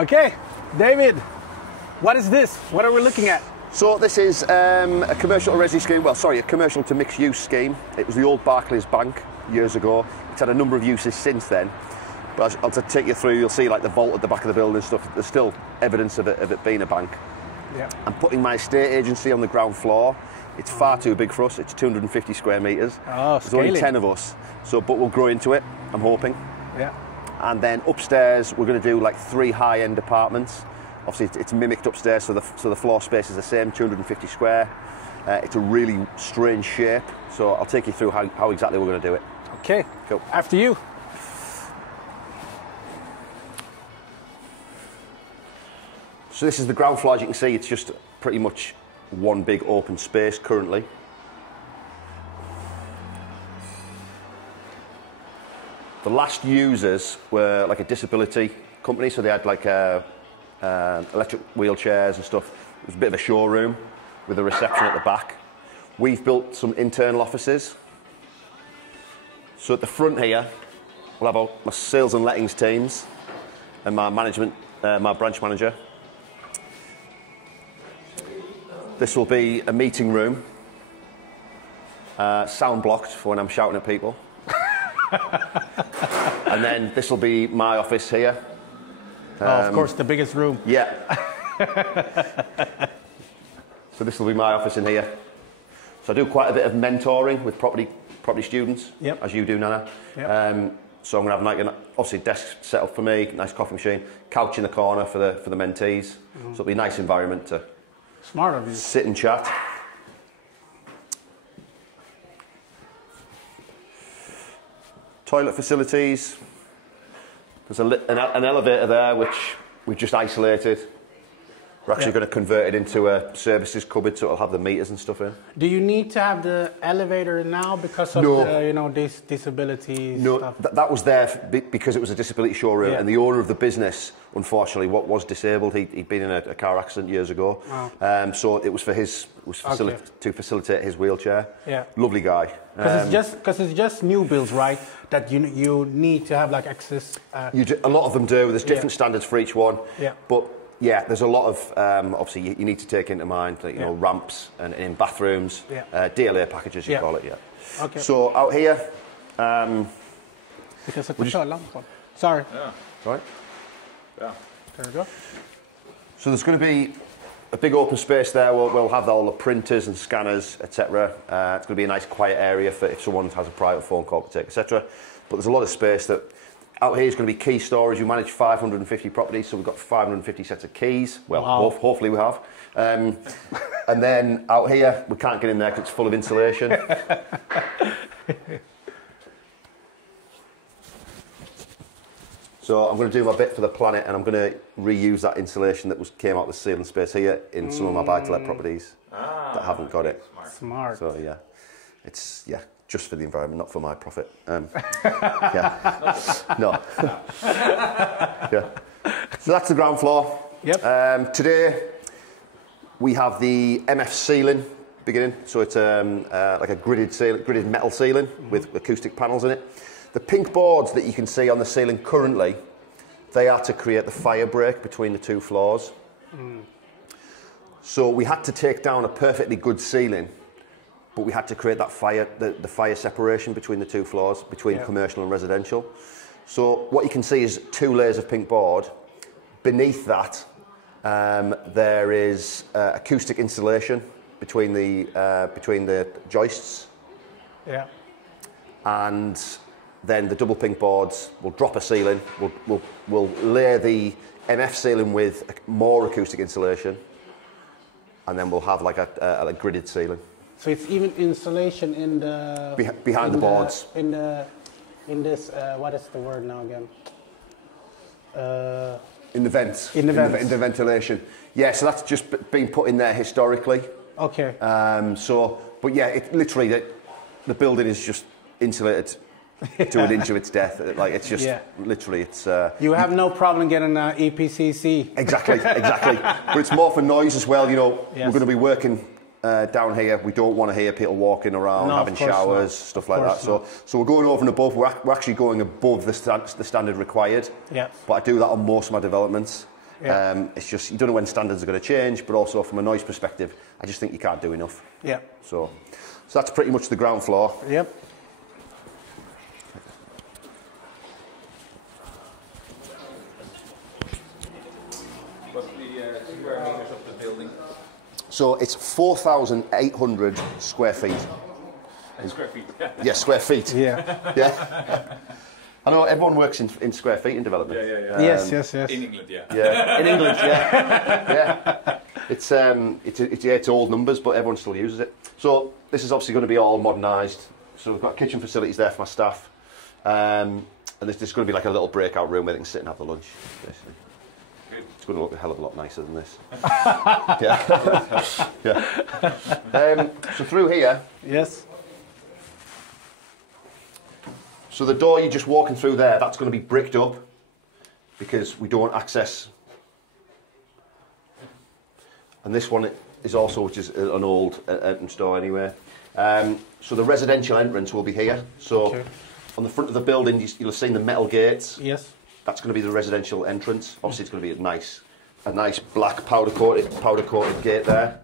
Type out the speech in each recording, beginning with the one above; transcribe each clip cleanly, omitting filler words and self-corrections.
Okay, David, what is this? What are we looking at? So this is a commercial resi scheme, well sorry, a commercial to mixed use scheme. It was the old Barclays Bank years ago. It's had a number of uses since then. But I'll take you through, you'll see like the vault at the back of the building and stuff. There's still evidence of it being a bank. Yeah. I'm putting my estate agency on the ground floor. It's far too big for us. It's 250 square metres. Oh, There's only 10 of us. So, but we'll grow into it, I'm hoping. Yeah. And then upstairs, we're going to do like 3 high-end apartments. Obviously, it's mimicked upstairs, so the floor space is the same, 250 square. It's a really strange shape. So I'll take you through how exactly we're going to do it. Okay, cool. After you. So this is the ground floor. As you can see, it's just pretty much one big open space currently. The last users were like a disability company, so they had like electric wheelchairs and stuff. It was a bit of a showroom with a reception at the back. We've built some internal offices. So at the front here, we'll have my sales and lettings teams and my management, my branch manager. This will be a meeting room, sound blocked for when I'm shouting at people. And then this will be my office here. Of course, the biggest room. Yeah. So this will be my office in here. So I do quite a bit of mentoring with property students, yep. As you do, Nana. Yep. So I'm going to have like obviously desk set up for me, nice coffee machine, couch in the corner for the mentees. So it'll be a nice environment to Smart of you. Sit and chat. Toilet facilities. There's an elevator there which we've just isolated. We're actually going to convert it into a services cupboard, so it'll have the meters and stuff in. Do you need to have the elevator now because of these disabilities? No, stuff? That was there because it was a disability showroom, and the owner of the business, unfortunately, was disabled. He'd been in a car accident years ago, so it was for to facilitate his wheelchair. Yeah, lovely guy. Because it's just new builds, right? That you need to have like access. A lot of them do. There's different standards for each one. Yeah, but. Yeah, there's a lot of, obviously, you need to take into mind, like, you know, ramps and in bathrooms, DLA packages, you call it, Okay. So out here... Sorry. Yeah. Right. Yeah. There we go. So there's going to be a big open space there. We'll have all the printers and scanners, etc. It's going to be a nice quiet area for if someone has a private phone call to take, etc. But there's a lot of space that... Out here is going to be key storage. We manage 550 properties, so we've got 550 sets of keys. Well, hopefully we have. And then out here, we can't get in there because it's full of insulation. So I'm going to do my bit for the planet, and I'm going to reuse that insulation that came out of the ceiling space here in some of my buy-to-let properties that haven't got it. Smart. So yeah, it's just for the environment, not for my profit. No. So that's the ground floor. Yep. Today we have the MF ceiling beginning. So it's like a gridded metal ceiling with acoustic panels in it. The pink boards that you can see on the ceiling currently, they are to create the fire break between the 2 floors. So we had to take down a perfectly good ceiling, but we had to create that the fire separation between the 2 floors, between commercial and residential. So what you can see is 2 layers of pink board. Beneath that, there is acoustic insulation between the joists. Yeah. And then the double pink boards will drop a ceiling. We'll layer the MF ceiling with more acoustic insulation, and then we'll have like a gridded ceiling. So it's even insulation in the... Behind the boards. In this, what is the word now again? In the vents. In the vents. In the ventilation. Yeah, so that's just been put in there historically. Okay. But yeah, literally, the building is just insulated to an inch of its death. Like, it's just, literally, it's... you have no problem getting an EPCC. Exactly. But it's more for noise as well, you know. We're going to be working... down here, we don't want to hear people walking around, having showers, stuff like that. So we're going over and above. We're actually going above the standard required. Yeah. But I do that on most of my developments. Yeah. It's just, you don't know when standards are going to change, but also from a noise perspective, I just think you can't do enough. Yeah. So that's pretty much the ground floor. Yep. What's the square meters of the building? So it's 4,800 square feet. Square feet. Yeah, square feet. Yeah. Yeah. I know everyone works in square feet in development. Yeah. Yes. In England, yeah. Yeah, in England, yeah. It's old numbers, but everyone still uses it. So this is obviously going to be all modernised. So we've got kitchen facilities there for my staff, and this is going to be like a little breakout room where they can sit and have the lunch, basically. It's going to look a hell of a lot nicer than this. Yeah. So through here. Yes. So the door you're just walking through there, that's going to be bricked up because we don't access. And this one is also, which is an old entrance door anyway. So the residential entrance will be here. So on the front of the building, you'll have seen the metal gates. Yes. That's going to be the residential entrance. Obviously, it's going to be a nice black powder coated gate there.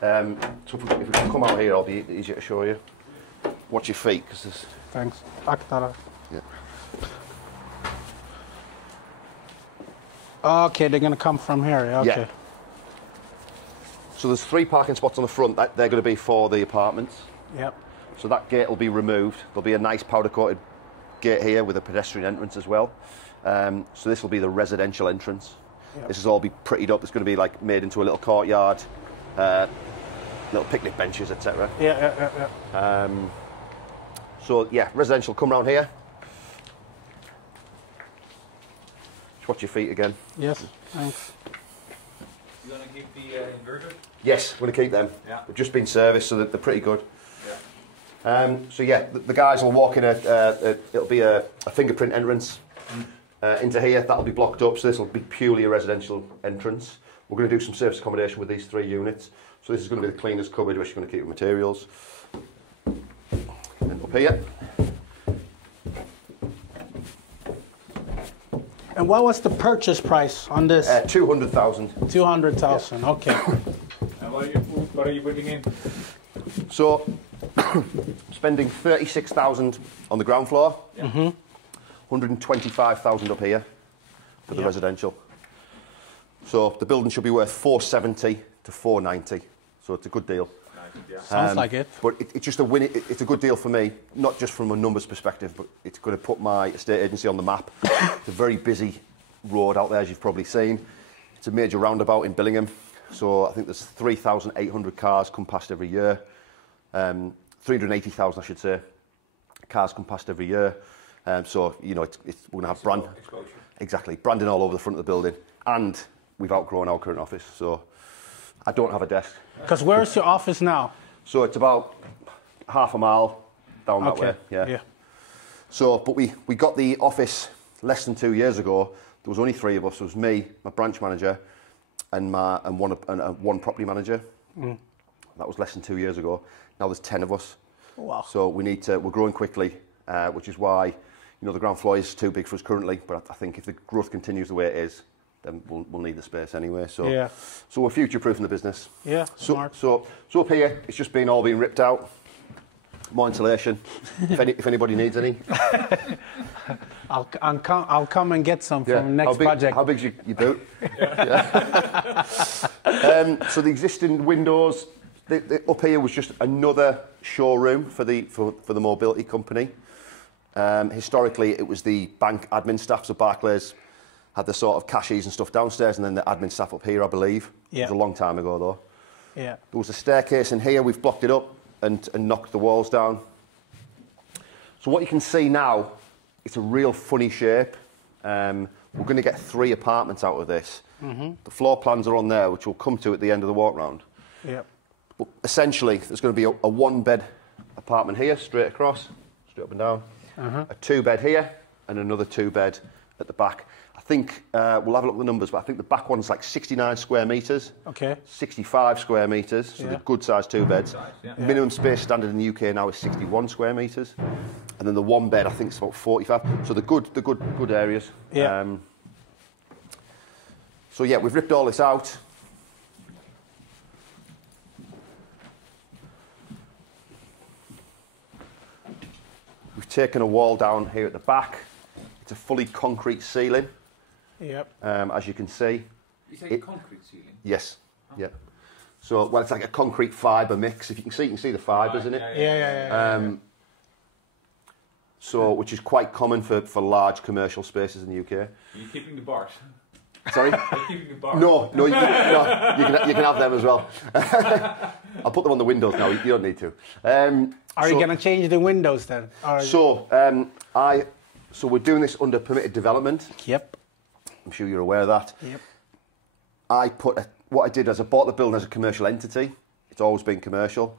So if we can come out here, it'll be easier to show you. Watch your feet, because there's. Thanks. Aktara. Yeah. Okay, they're gonna come from here. Okay. Yeah. So there's 3 parking spots on the front. They're going to be for the apartments. Yep. So that gate will be removed. There'll be a nice powder coated gate here with a pedestrian entrance as well. So this will be the residential entrance. Yep. This will all be prettied up. It's going to be like made into a little courtyard, little picnic benches, etc. Yeah. So yeah, residential, come round here. Just watch your feet again. Yes, thanks. You going to keep the inverter? Yes, we're going to keep them. Yeah. They've just been serviced, so they're pretty good. Yeah. So yeah, the guys will walk in it'll be a fingerprint entrance into here. That'll be blocked up, so this will be purely a residential entrance. We're going to do some service accommodation with these 3 units. So this is going to be the cleaner's cupboard, which you're going to keep your materials. And up here. And what was the purchase price on this? 200,000. 200,000. Yeah. Okay. And what are you putting in? So, spending 36,000 on the ground floor. Yeah. 125,000 up here for the residential. So the building should be worth 470 to 490. So it's a good deal. Sounds like it. But it's just a win. It's a good deal for me, not just from a numbers perspective, but it's going to put my estate agency on the map. It's a very busy road out there, as you've probably seen. It's a major roundabout in Billingham. So I think there's 3,800 cars come past every year. 380,000, I should say, cars come past every year. So, you know, we're going to have brand. Exposure. Exactly. Branding all over the front of the building. And we've outgrown our current office. So I don't have a desk. Because where's your office now? So it's about half a mile down that way. Yeah. So, but we got the office less than 2 years ago. There was only 3 of us. It was me, my branch manager, and one property manager. That was less than 2 years ago. Now there's 10 of us. Wow. So we're growing quickly, which is why, you know, the ground floor is too big for us currently. But I think if the growth continues the way it is, then we'll need the space anyway. So so we're future-proofing the business. Yeah, smart. So up here, it's just all been ripped out. More insulation, if anybody needs any. I'll come and get some from next project. How big's your boot? So the existing windows, up here was just another showroom for the mobility company. Historically, it was the bank admin staff, so Barclays had the sort of cashies and stuff downstairs, and then the admin staff up here, I believe. Yeah. It was a long time ago, though. Yeah. There was a staircase in here. We've blocked it up and knocked the walls down. So what you can see now, it's a real funny shape. We're going to get 3 apartments out of this. The floor plans are on there, which we'll come to at the end of the walk round. Yeah. But essentially, there's going to be a 1-bed apartment here, straight across, straight up and down. A 2-bed here, and another 2-bed at the back. I think, we'll have a look at the numbers, but I think the back one's like 69 square metres. Okay. 65 square metres, so the good sized 2 beds. Minimum space standard in the UK now is 61 square metres. And then the 1-bed, I think, is about 45. So the good areas. Yeah. So yeah, we've ripped all this out. We've taken a wall down here at the back. It's a fully concrete ceiling. Yep. As you can see. You say concrete ceiling? Yes. Oh. Yeah. So, well, it's like a concrete fibre mix. If you can see the fibres in it. Yeah. So, which is quite common for large commercial spaces in the UK. Are you keeping the bars? Sorry? Are you keeping the bars? No, you can have them as well. I'll put them on the windows now. You don't need to. Are you going to change the windows then? So we're doing this under permitted development. Yep. I'm sure you're aware of that. Yep. What I did is I bought the building as a commercial entity. It's always been commercial.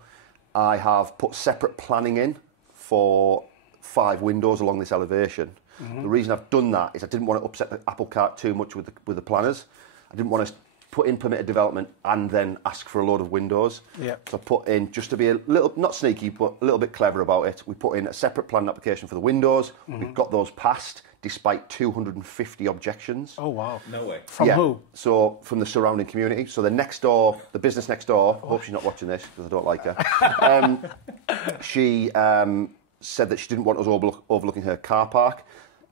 I have put separate planning in for 5 windows along this elevation. The reason I've done that is I didn't want to upset the apple cart too much with the planners. I didn't want to put in permitted development and then ask for a load of windows. Yeah. So I put in, just to be a little, not sneaky, but a little bit clever about it, we put in a separate planning application for the windows. We've got those passed despite 250 objections. Oh, wow. No way. From who? So from the surrounding community. So the business next door, I hope she's not watching this because I don't like her. She said that she didn't want us overlooking her car park.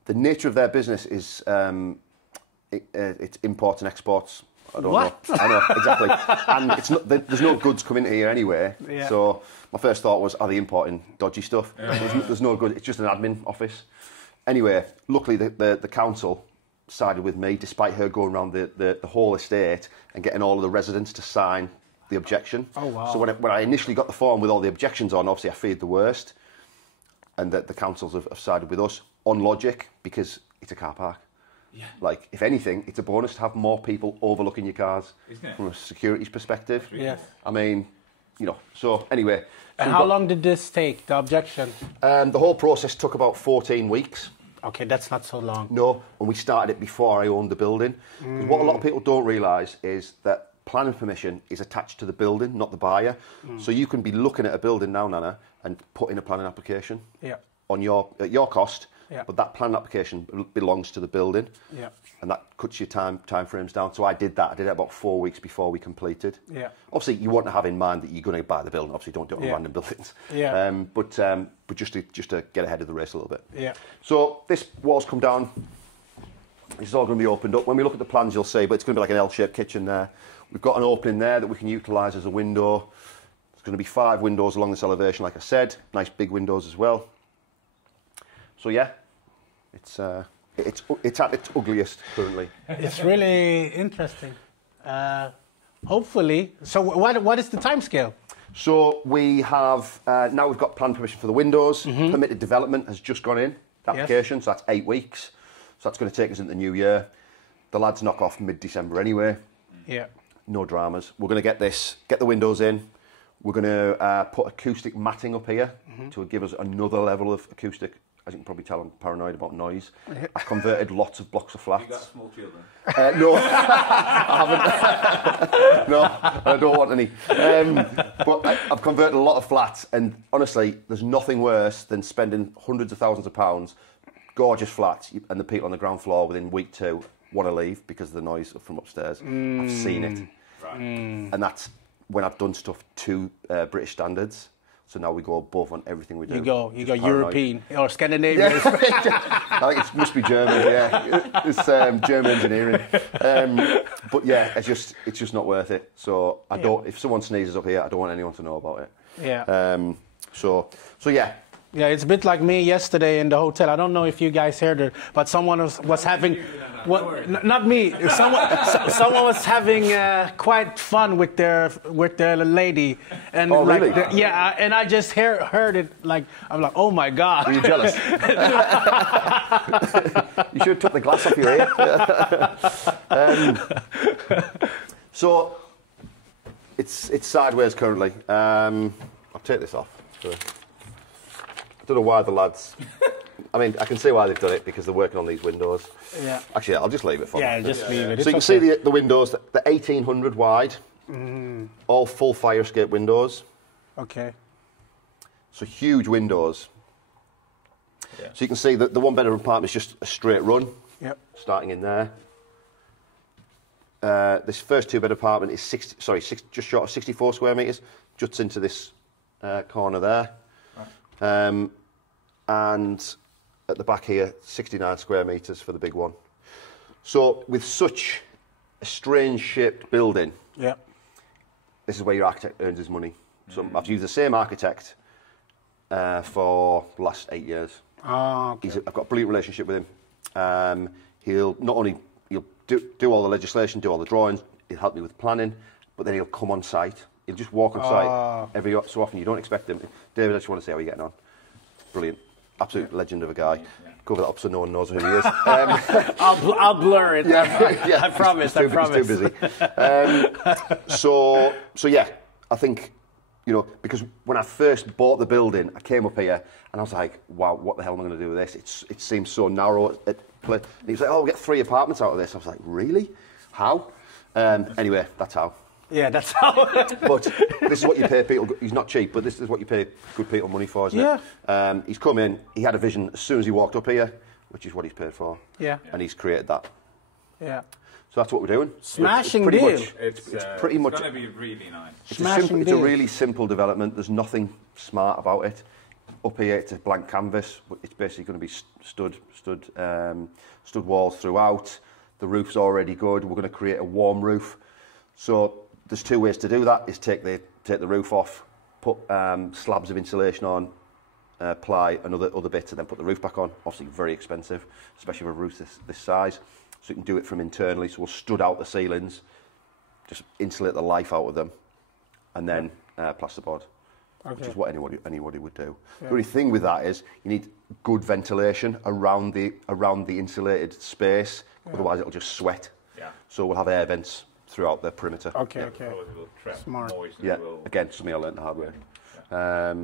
The nature of their business is it's imports and exports. I don't know. I know, exactly. And it's not, there's no goods coming into here anyway. Yeah. So my first thought was, are they importing dodgy stuff? There's no good. It's just an admin office. Anyway, luckily the council sided with me, despite her going around the whole estate and getting all of the residents to sign the objection. Oh, wow. So when I initially got the form with all the objections on, obviously I feared the worst. And the councils have sided with us on logic because it's a car park. Yeah. Like, if anything, it's a bonus to have more people overlooking your cars. Isn't it? From a security perspective. Yeah. I mean, so anyway. And how long did this take, the objection? The whole process took about 14 weeks. Okay, that's not so long. No, and we started it before I owned the building. 'Cause what a lot of people don't realise is that planning permission is attached to the building, not the buyer. So you can be looking at a building now, Nana, and put in a planning application at your cost. Yeah. But that planning application belongs to the building. Yeah. And that cuts your time frames down. So I did that. I did it about 4 weeks before we completed. Yeah. Obviously, you want to have in mind that you're going to buy the building. Obviously, don't do it on random buildings. Yeah. But just to get ahead of the race a little bit. Yeah. So this wall's come down. This is all going to be opened up. When we look at the plans, you'll see, but it's going to be like an L-shaped kitchen there. We've got an opening there that we can utilise as a window. There's going to be 5 windows along this elevation, like I said. Nice big windows as well. So yeah, it's at its ugliest currently. It's really interesting. Hopefully. So what is the timescale? So we have now we've got planning permission for the windows. Permitted development has just gone in. The application, so that's 8 weeks. So that's going to take us into the new year. The lads knock off mid-December anyway. Yeah. No dramas. We're going to get the windows in. We're going to put acoustic matting up here to give us another level of acoustic. As you can probably tell, I'm paranoid about noise. I've converted lots of blocks of flats. You got small children? No, I haven't. No, I don't want any. But I've converted a lot of flats, and honestly, there's nothing worse than spending hundreds of thousands of pounds, gorgeous flats, and the people on the ground floor within week 2 want to leave because of the noise from upstairs. I've seen it. Right. And that's when I've done stuff to British standards. So now we go above on everything we do. You go European or Scandinavian. Yeah. I think it must be German. Yeah, it's German engineering. But yeah, it's just not worth it. So I don't. If someone sneezes up here, I don't want anyone to know about it. Yeah. So yeah. Yeah, it's a bit like me yesterday in the hotel. I don't know if you guys heard it, but someone was having, not me. Someone was having quite fun with their lady, and really? And I just heard it. Like I'm like, oh my god. Were you jealous? You should have took the glass off your ear. So it's sideways currently. I'll take this off. I don't know why the lads... I mean, I can see why they've done it, because they're working on these windows. Yeah. Actually, I'll just leave it for them. Yeah, just leave it. So you can see the windows, the 1800 wide, all full fire escape windows. Okay. So huge windows. Yeah. So you can see that the one-bedroom apartment is just a straight run, starting in there. this first 2-bed apartment is just short of 64 square metres, juts into this corner there. Right. And at the back here, 69 square metres for the big one. So with such a strange shaped building, yeah, this is where your architect earns his money. So I've used the same architect for the last 8 years. Oh, okay. I've got a brilliant relationship with him. He'll not only do all the legislation, do all the drawings, he'll help me with planning, but then he'll come on site. He'll just walk on site every so often. You don't expect him. David, I just want to see how you're getting on. Brilliant. Absolute legend of a guy. Cover that up so no one knows who he is. I'll blur it. I promise. He's too busy. So yeah, I think, you know, because when I first bought the building, I came up here and I was like, wow, what the hell am I going to do with this? It seems so narrow. And he was like, oh, we'll get 3 apartments out of this. I was like, really? How? Anyway, that's how. Yeah, that's how. But this is what you pay people. He's not cheap, but this is what you pay good people money for, isn't it? He's come in. He had a vision as soon as he walked up here, which is what he's paid for. Yeah. And he's created that. Yeah. So that's what we're doing. Smashing deal. It's pretty much. It's going to be really nice. It's a really simple development. There's nothing smart about it. Up here, it's a blank canvas. It's basically going to be stud walls throughout. The roof's already good. We're going to create a warm roof. So there's 2 ways to do that: is take the roof off, put slabs of insulation on, ply and other bits, and then put the roof back on. Obviously, very expensive, especially for a roof this size. So you can do it from internally. So we'll stud out the ceilings, just insulate the life out of them, and then plasterboard, which is what anybody would do. Yeah. The only thing with that is you need good ventilation around the insulated space. Yeah. Otherwise, it'll just sweat. Yeah. So we'll have air vents throughout the perimeter. Okay, okay. Smart. Yeah, again, something I learned the hard way. Yeah.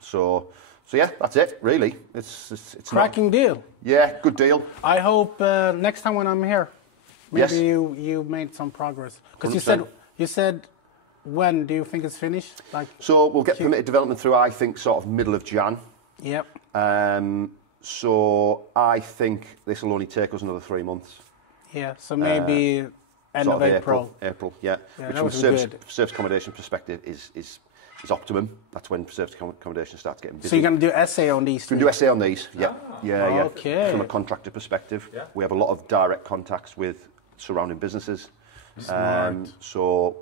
So yeah, that's it, really. It's cracking deal. Yeah, good deal. I hope next time when I'm here, maybe you made some progress. Because you said, when do you think it's finished? So we'll get permitted development through, I think, sort of middle of Jan. Yep. So I think this will only take us another 3 months. Yeah, so maybe end of April. April, yeah. Which from a service accommodation perspective is optimum. That's when service accommodation starts getting busy. So you're going to do essay on these? We're going to do essay on these, yeah. Yeah. Okay. From a contractor perspective, we have a lot of direct contacts with surrounding businesses. So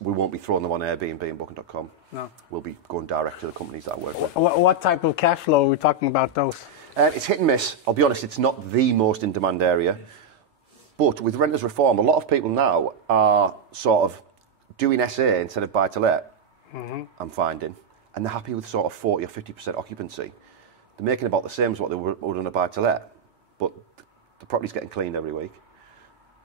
we won't be throwing them on Airbnb and Booking.com. No. We'll be going direct to the companies that I work with. What type of cash flow are we talking about those? It's hit and miss. I'll be honest, it's not the most in-demand area. But with renters reform, a lot of people now are sort of doing SA instead of buy-to-let, I'm finding, and they're happy with sort of 40 or 50% occupancy. They're making about the same as what they would on a buy-to-let, but the property's getting cleaned every week.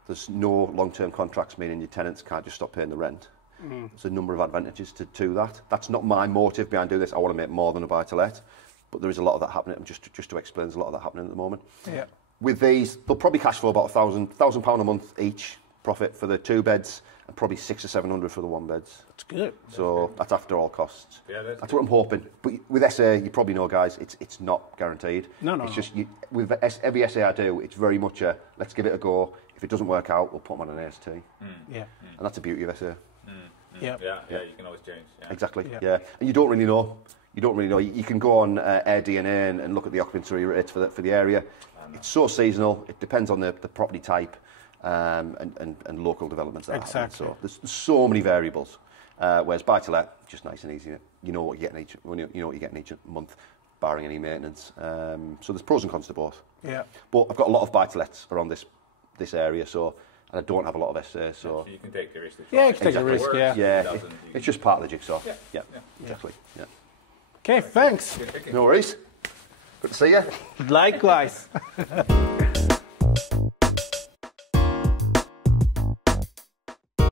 There's no long-term contracts, meaning your tenants can't just stop paying the rent. There's a number of advantages to that. That's not my motive behind doing this. I want to make more than a buy-to-let, but there is a lot of that happening. Just to explain, there's a lot of that happening at the moment. Yeah. With these, they'll probably cash flow about £1,000 a month each profit for the 2 beds, and probably 600 or 700 for the 1 beds. That's good. So that's after all costs. Yeah, that's what I'm hoping. But with SA, you probably know, guys, it's not guaranteed. No. It's just with every SA I do, it's very much a let's give it a go. If it doesn't work out, we'll put them on an AST. Yeah. And that's the beauty of SA. Yeah, you can always change. Yeah. Exactly. Yeah. And you don't really know. You can go on AirDNA and look at the occupancy rates for the area. It's so seasonal. It depends on the property type and local developments. Exactly. So there's so many variables. Whereas buy-to-let, just nice and easy. You know what you're getting each month, barring any maintenance. So there's pros and cons to both. Yeah. But I've got a lot of buy-to-lets around this area, and I don't have a lot of SA. So you can take the risk. Yeah, you can take the risk. Yeah. It's just part of the jigsaw. Yeah. Exactly. Yeah. Okay, thanks. No worries. Good to see you. Likewise.